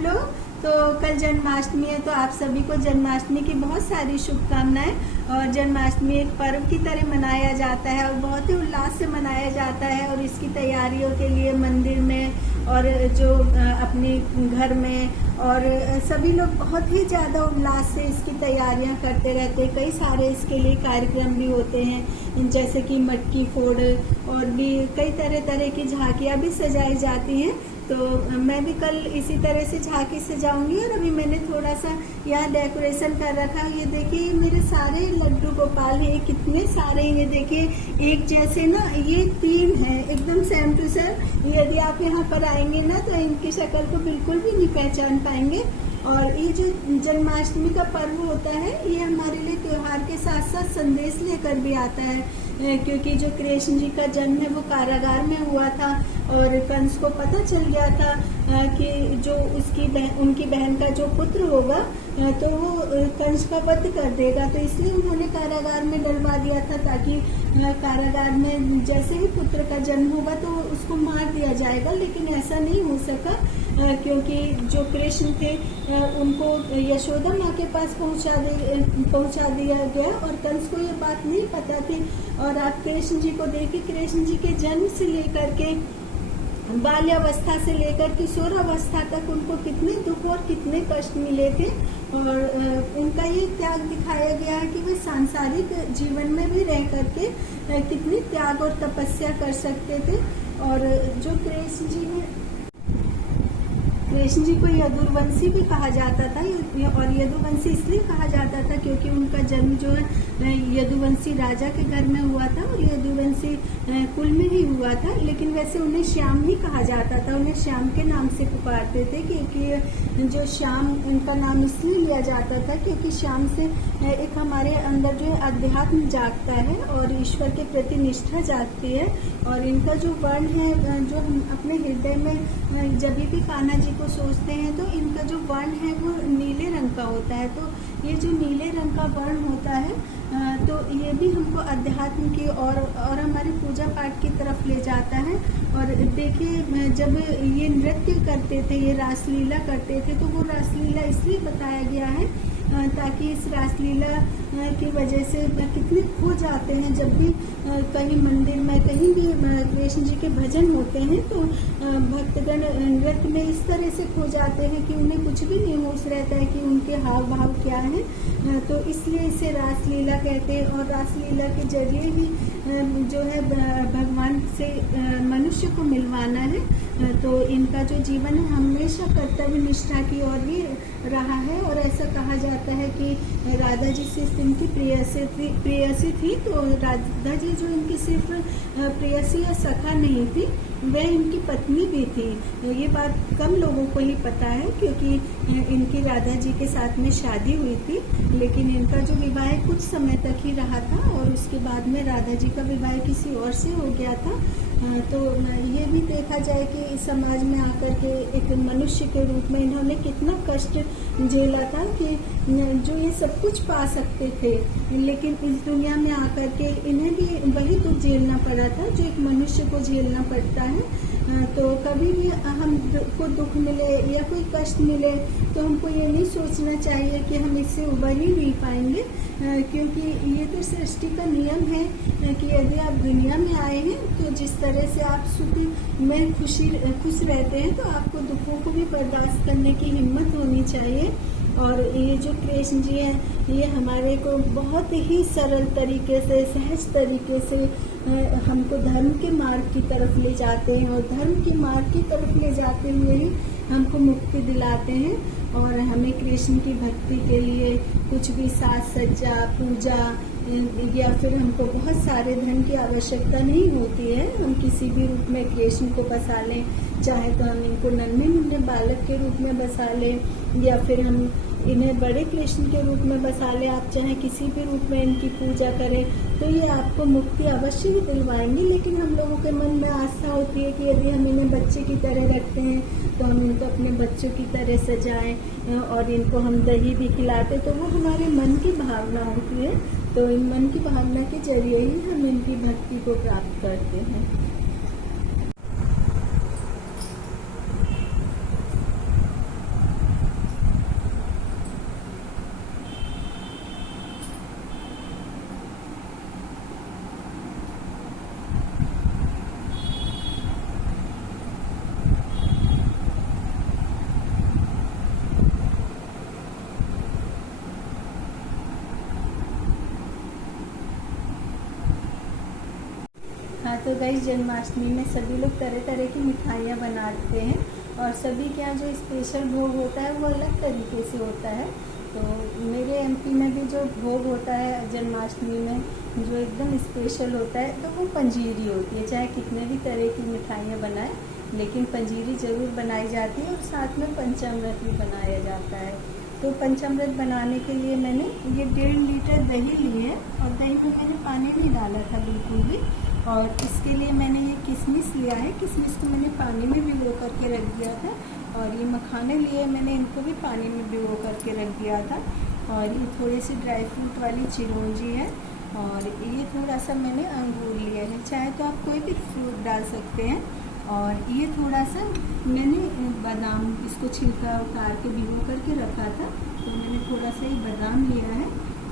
आप लोग। तो कल जन्माष्टमी है, तो आप सभी को जन्माष्टमी की बहुत सारी शुभकामनाएं। और जन्माष्टमी एक पर्व की तरह मनाया जाता है और बहुत ही उल्लास से मनाया जाता है। और इसकी तैयारियों के लिए मंदिर में और जो अपने घर में और सभी लोग बहुत ही ज़्यादा उल्लास से इसकी तैयारियां करते रहते हैं। कई सारे इसके लिए कार्यक्रम भी होते हैं, जैसे कि मटकी फोड़ और भी कई तरह तरह की झांकियाँ भी सजाई जाती हैं। तो मैं भी कल इसी तरह से झांकी सजाऊंगी। और अभी मैंने थोड़ा सा यहाँ डेकोरेशन कर रखा है। ये देखिए मेरे सारे लड्डू गोपाल हैं, कितने सारे। ये देखिए एक जैसे ना, ये 3 हैं एकदम सेम टू सेम। यदि आप यहाँ पर आएंगे ना तो इनकी शक्ल को बिल्कुल भी नहीं पहचान पाएंगे। और ये जो जन्माष्टमी का पर्व होता है, ये हमारे लिए त्योहार के साथ साथ संदेश लेकर भी आता है, क्योंकि जो कृष्ण जी का जन्म है वो कारागार में हुआ था। और कंस को पता चल गया था कि जो उनकी बहन का जो पुत्र होगा तो वो कंस का वध कर देगा। तो इसलिए उन्होंने कारागार में डलवा दिया था, ताकि कारागार में जैसे ही पुत्र का जन्म होगा तो उसको मार दिया जाएगा। लेकिन ऐसा नहीं हो सका, क्योंकि जो कृष्ण थे उनको यशोदा माँ के पास पहुंचा दिया गया और कंस को ये बात नहीं पता थी। और आप कृष्ण जी को देखिए, कृष्ण जी के जन्म से लेकर के बाल्यावस्था से लेकर किशोरावस्था तक उनको कितने दुख और कितने कष्ट मिले थे। और उनका ये त्याग दिखाया गया है कि वे सांसारिक जीवन में भी रह करके कितनी त्याग और तपस्या कर सकते थे। और जो कृष्ण जी को यदुवंशी भी कहा जाता था। और यदुवंशी इसलिए कहा जाता था क्योंकि उनका जन्म जो है यदुवंशी राजा के घर में हुआ था और यदुवंशी कुल में ही हुआ था। लेकिन वैसे उन्हें श्याम ही कहा जाता था, उन्हें श्याम के नाम से पुकारते थे, क्योंकि जो श्याम उनका नाम इसलिए लिया जाता था क्योंकि श्याम से एक हमारे अंदर जो अध्यात्म जागता है और ईश्वर के प्रति निष्ठा जागती है। और इनका जो वर्ण है, जो हम अपने हृदय में जब भी कान्हा जी को सोचते हैं तो इनका जो वर्ण है वो नीले रंग का होता है। तो ये जो नीले रंग का वर्ण होता है तो ये भी हमको अध्यात्म की और हमारी पूजा पाठ की तरफ ले जाता है। और देखिए जब ये नृत्य करते थे, ये रासलीला करते थे, तो वो रासलीला इसलिए बताया गया है ताकि इस रासलीला की वजह से कितने खो जाते हैं। जब भी कहीं मंदिर में कहीं भी कृष्ण जी के भजन होते हैं तो भक्तगण नृत्य में इस तरह से खो जाते हैं कि उन्हें कुछ भी नहीं होश रहता है कि उनके हाव भाव क्या है। तो इसलिए इसे रासलीला कहते हैं। और रासलीला के जरिए ही जो है भगवान से मनुष्य को मिलवाना है। तो इनका जो जीवन है हमेशा कर्तव्य निष्ठा की ओर ही रहा है। और ऐसा कहा जाता है कि राधा जी से इनकी प्रेयसी थी। तो राधा जी जो इनकी सिर्फ प्रेयसी या सखा नहीं थी, वह इनकी पत्नी भी थी। ये बात कम लोगों को ही पता है, क्योंकि इनकी राधा जी के साथ में शादी हुई थी, लेकिन इनका जो विवाह कुछ समय तक ही रहा था और उसके बाद में राधा जी का विवाह किसी और से हो गया था। तो ये भी देखा जाए कि इस समाज में आकर के एक मनुष्य के रूप में इन्होंने कितना कष्ट झेला था कि जो ये सब कुछ पा सकते थे, लेकिन इस दुनिया में आकर के इन्हें भी वही दुख झेलना पड़ा था जो एक मनुष्य को झेलना पड़ता है। तो कभी भी हमको दुख मिले या कोई कष्ट मिले तो हमको ये नहीं सोचना चाहिए कि हम इससे उबर ही नहीं पाएंगे, क्योंकि ये तो सृष्टि का नियम है कि यदि आप दुनिया में आए हैं तो जिस तरह से आप सुख में खुश रहते हैं तो आपको दुखों को भी बर्दाश्त करने की हिम्मत होनी चाहिए। और ये जो कृष्ण जी हैं ये हमारे को बहुत ही सरल तरीके से, सहज तरीके से हमको धर्म के मार्ग की तरफ ले जाते हैं और धर्म के मार्ग की तरफ ले जाते हुए ही हमको मुक्ति दिलाते हैं। और हमें कृष्ण की भक्ति के लिए कुछ भी साज सज्जा, पूजा या फिर हमको बहुत सारे धन की आवश्यकता नहीं होती है। हम किसी भी रूप में कृष्ण को बसा लें, चाहे तो हम इनको नन्हे मुन्ने बालक के रूप में बसा लें या फिर हम इन्हें बड़े कृष्ण के रूप में बसा लें। आप चाहे किसी भी रूप में इनकी पूजा करें तो ये आपको मुक्ति अवश्य ही दिलवाएंगे। लेकिन हम लोगों के मन में आस्था होती है कि यदि हम इन्हें बच्चे की तरह रखते हैं तो हम इनको अपने बच्चों की तरह सजाएं और इनको हम दही भी खिलाते, तो वो हमारे मन की भावना होती है। तो इन मन की भावना के जरिए ही हम इनकी भक्ति को प्राप्त करते हैं। गाइस, जन्माष्टमी में सभी लोग तरह तरह की मिठाइयाँ बनाते हैं और सभी के यहाँ जो स्पेशल भोग होता है वो अलग तरीके से होता है। तो मेरे एमपी में भी जो भोग होता है जन्माष्टमी में जो एकदम स्पेशल होता है तो वो पंजीरी होती है। चाहे कितने भी तरह की मिठाइयाँ बनाएं लेकिन पंजीरी ज़रूर बनाई जाती है और साथ में पंचामृत भी बनाया जाता है। तो पंचामृत बनाने के लिए मैंने ये 1.5 लीटर दही ली है और दही में मैंने पानी नहीं डाला था बिल्कुल भी। और इसके लिए मैंने ये किशमिश लिया है, किशमिश को मैंने पानी में भिगो करके रख दिया था। और ये मखाने लिए मैंने, इनको भी पानी में भिगो करके रख दिया था। और ये थोड़ी सी ड्राई फ्रूट वाली चिरौंजी है और ये थोड़ा सा मैंने अंगूर लिया है, चाहे तो आप कोई भी फ्रूट डाल सकते हैं। और ये थोड़ा सा मैंने बादाम, इसको छिलका उतार के भिगो करके रखा था तो मैंने थोड़ा सा ये बादाम लिया है।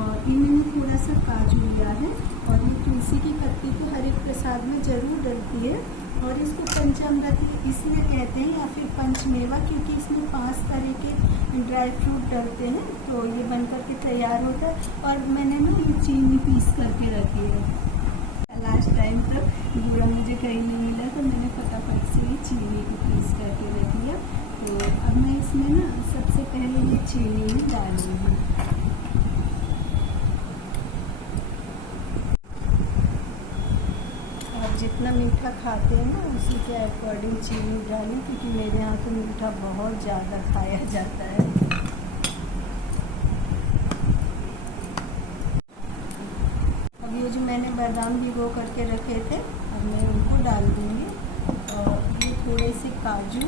और ये मैंने थोड़ा सा काजू लिया है। और ये तुलसी की पत्ती तो हर एक प्रसाद में ज़रूर डलती है। और इसको पंचामृत इसलिए कहते हैं या फिर पंचमेवा क्योंकि इसमें 5 तरह के ड्राई फ्रूट डलते हैं। तो ये बन करके तैयार होता है। और मैंने ना ये चीनी पीस करके रखी है। लास्ट टाइम तो बुरा मुझे कहीं नहीं मिला तो मैंने फटाफट से ये चीनी को पीस करके रख दिया। तो अब मैं इसमें ना सबसे पहले ये चीनी में डालूंगी। और जितना मीठा खाते हैं ना उसी के अकॉर्डिंग चीनी डालें क्योंकि मेरे यहाँ तो मीठा बहुत ज़्यादा खाया जाता है। ये जो मैंने बादाम भिगो करके रखे थे अब मैं उनको डाल दूँगी। और ये थोड़े से काजू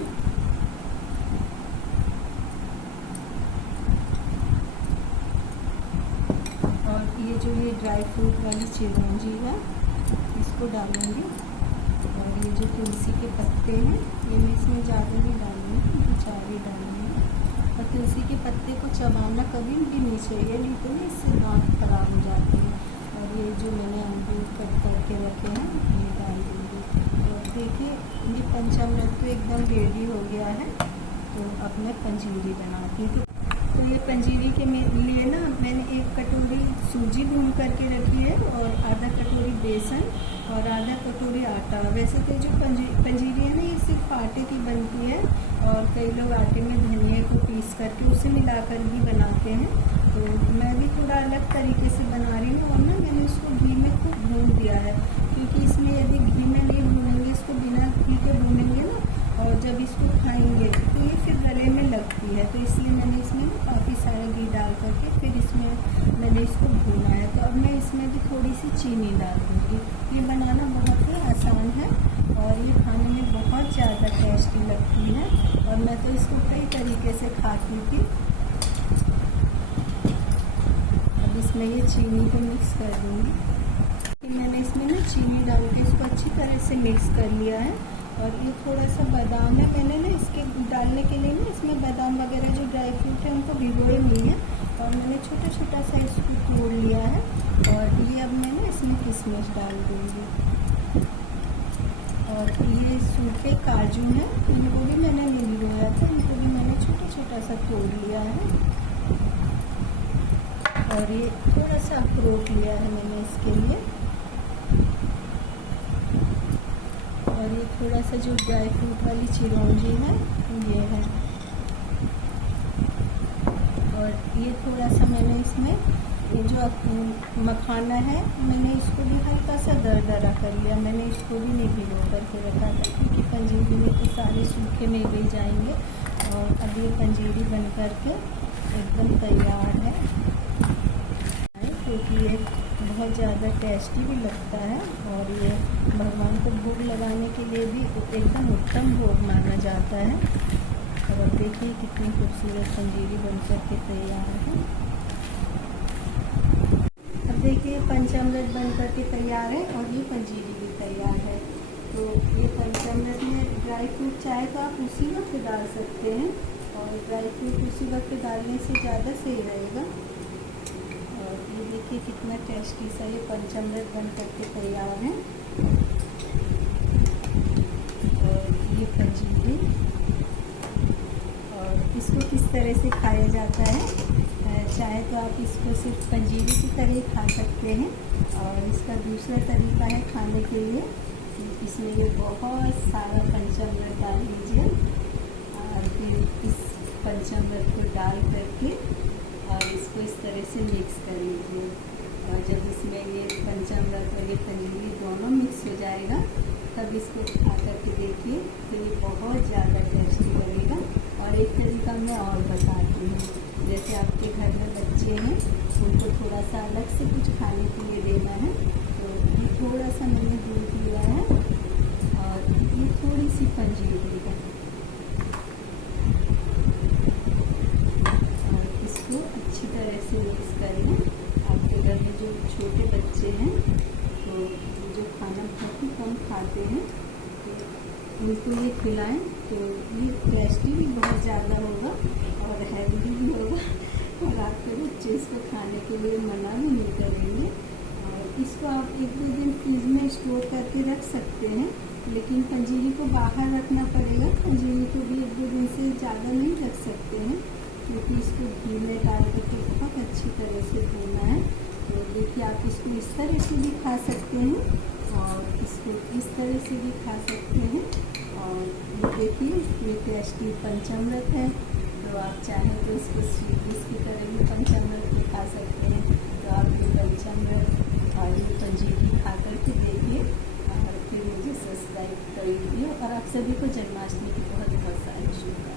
और ये जो ये ड्राई फ्रूट वाली चिरौंजी है इसको डालूँगी। और ये जो तुलसी के पत्ते हैं ये मैं इसमें ज़्यादा नहीं डालूँगी, 4 ही डालूँगी। और तुलसी के पत्ते को चबाना कभी भी नहीं चाहिए, नहीं तो ना इससे दांत खराब हो जाते हैं। और ये जो मैंने अंगूर कट करके रखे हैं ये डाल दूँगी। और देखिए ये पंचामृत तो एकदम रेडी हो गया है। तो अब मैं पंजीरी बनाती हूँ। तो ये पंजीरी के लिए ना मैंने 1 कटोरी सूजी भून करके रखी है और आधा कटोरी बेसन और आधा कटोरी आटा। वैसे तो जो पंजीरी है ना ये सिर्फ आटे की बनती है और कई लोग आटे में धनिया को पीस करके उसे मिलाकर भी बनाते हैं। तो मैं भी थोड़ा अलग तरीके से बना रही हूँ। और ना मैंने इसको घी में खूब भून दिया है क्योंकि इसमें यदि घी में नहीं भूनेंगे, इसको बिना घी के भूनेंगे ना और जब इसको खाएंगे तो ये फिर गले में लगती है। तो इसलिए मैंने इसमें काफ़ी सारा घी डाल करके फिर इसमें मैंने इसको भूना है। तो अब मैं इसमें भी थोड़ी सी चीनी डाल दूँगी। ये बनाना बहुत ही आसान है और ये खाने में बहुत ज़्यादा टेस्टी लगती है। और मैं तो इसको कई तरीके से खाती थी। अब इसमें ये चीनी को मिक्स कर दूँगी। मैंने इसमें ना चीनी डाल के इसको अच्छी तरह से मिक्स कर लिया है। और ये थोड़ा सा बादाम है, मैंने ना इसके डालने के लिए ना इसमें बादाम वगैरह जो ड्राई फ्रूट है उनको भिगोए नहीं है और मैंने छोटा छोटा सा इसको तोड़ लिया है। और ये अब मैं ना इसमें किशमिश डाल दूँगी। और ये सूखे काजू हैं, इनको भी मैंने नहीं भिगोया था, इनको भी मैंने छोटा छोटा सा तोड़ लिया है। और ये थोड़ा सा अखरोट लिया है मैंने इसके लिए। और ये थोड़ा सा जो ड्राई फ्रूट वाली चिरौंजी है ये है। और ये थोड़ा सा मैंने इसमें ये जो मखाना है मैंने इसको भी हल्का सा दरदरा कर लिया। मैंने इसको भी नहीं भिगो करके रखा था क्योंकि पंजीरी में तो सारे सूखे मेवे जाएंगे। और अब ये पंजीरी बन करके एकदम तैयार है क्योंकि ये बहुत ज़्यादा टेस्टी भी लगता है। और ये भगवान को भोग लगाने के लिए भी एकदम उत्तम भोग माना जाता है। और अब देखिए कितनी खूबसूरत पंजीरी बनकर के तैयार है। अब देखिए पंचामृत बनकर के तैयार है और ये पंजीरी भी तैयार है। तो ये पंचामृत में ड्राई फ्रूट चाहे तो आप उसी वक्त डाल सकते हैं और ड्राई फ्रूट उसी वक्त डालने से ज़्यादा सही रहेगा। ये देखिए कितना टेस्टी सा ये पंचामृत बन करके तैयार है। और ये पंजीरी, और इसको किस तरह से खाया जाता है, चाहे तो आप इसको सिर्फ पंजीरी की तरह ही खा सकते हैं। और इसका दूसरा तरीका है खाने के लिए, इसमें ये बहुत सारा पंचामृत डाल लीजिए और फिर इस पंचामृत को डाल करके और इसको इस तरह से मिक्स कर लीजिए। और जब इसमें ये पंचामृत और ये पंजीरी दोनों मिक्स हो जाएगा तब इसको खा करके देखिए तो ये बहुत ज़्यादा टेस्टी लगेगा। और एक तरीका मैं और बताती हूँ, जैसे आपके घर में बच्चे हैं उनको थोड़ा सा अलग से कुछ खाने के लिए देना है तो ये थोड़ा सा मैंने दूध लिया है और ये थोड़ी सी पंजीरी है और इसको अच्छी तरह से मिक्स कर लें। आपके घर में जो छोटे बच्चे हैं तो जो खाना बहुत ही कम खाते हैं तो उनको ये खिलाएं तो ये टेस्टी भी बहुत ज़्यादा होगा और हेल्दी भी होगा और आपके बच्चे इसको खाने के लिए मना भी नहीं करेंगे। और इसको आप 1-2 दिन फ्रिज में स्टोर करके रख सकते हैं, लेकिन पंजीरी को बाहर रखना पड़ेगा। पंजीरी को भी 1-2 दिन से ज़्यादा नहीं रख सकते हैं क्योंकि इसको घी में डाल करके बहुत अच्छी तरह से धोना है। तो देखिए आप इसको इस तरह से भी खा सकते हैं और इसको इस तरह से भी खा सकते हैं। और ये देखिए ये टेस्टी पंचामृत है तो आप चाहें तो इसको स्वीट डिश की तरह भी पंचामृत में खा सकते हैं। तो आप ये पंचामृत और ये पंजीरी खा करके देखिए और फिर मुझे सब्सक्राइब कर लीजिए। और आप सभी को जन्माष्टमी की बहुत बहुत सारी शुभकामनाएं।